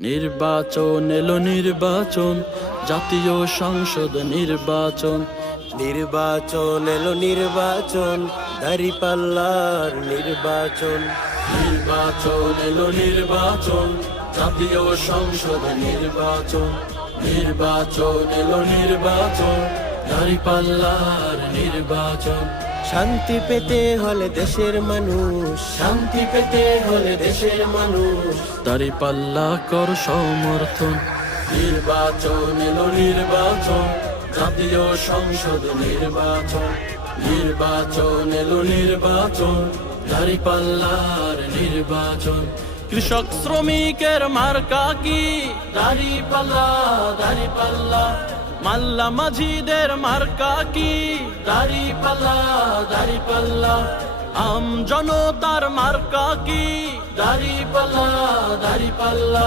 নির্বাচন এলো নির্বাচন, জাতীয় সংসদ নির্বাচন। নির্বাচন এলো নির্বাচন, দাঁড়িপাল্লার নির্বাচন। নির্বাচন এলো নির্বাচন, জাতীয় সংসদ নির্বাচন। নির্বাচন এলো নির্বাচন, দাঁড়িপাল্লার নির্বাচন। শান্তি পেতে হলে দেশের মানুষ, শান্তি পেতে হলে দেশের মানুষ দাঁড়িপাল্লা কর সমর্থন। নির্বাচন এলো নির্বাচন, জাতীয় সংসদ নির্বাচন। নির্বাচন এলো নির্বাচন, দাঁড়িপাল্লার নির্বাচন। কৃষক শ্রমিকের মার্কা কি? দাঁড়িপাল্লা, দাঁড়িপাল্লা। মাল্লা মাঝিদের মার্কা কি? দাঁড়িপাল্লা, দাঁড়িপাল্লা। আম জনতার মার্কা কি? দাঁড়িপাল্লা, দাঁড়িপাল্লা।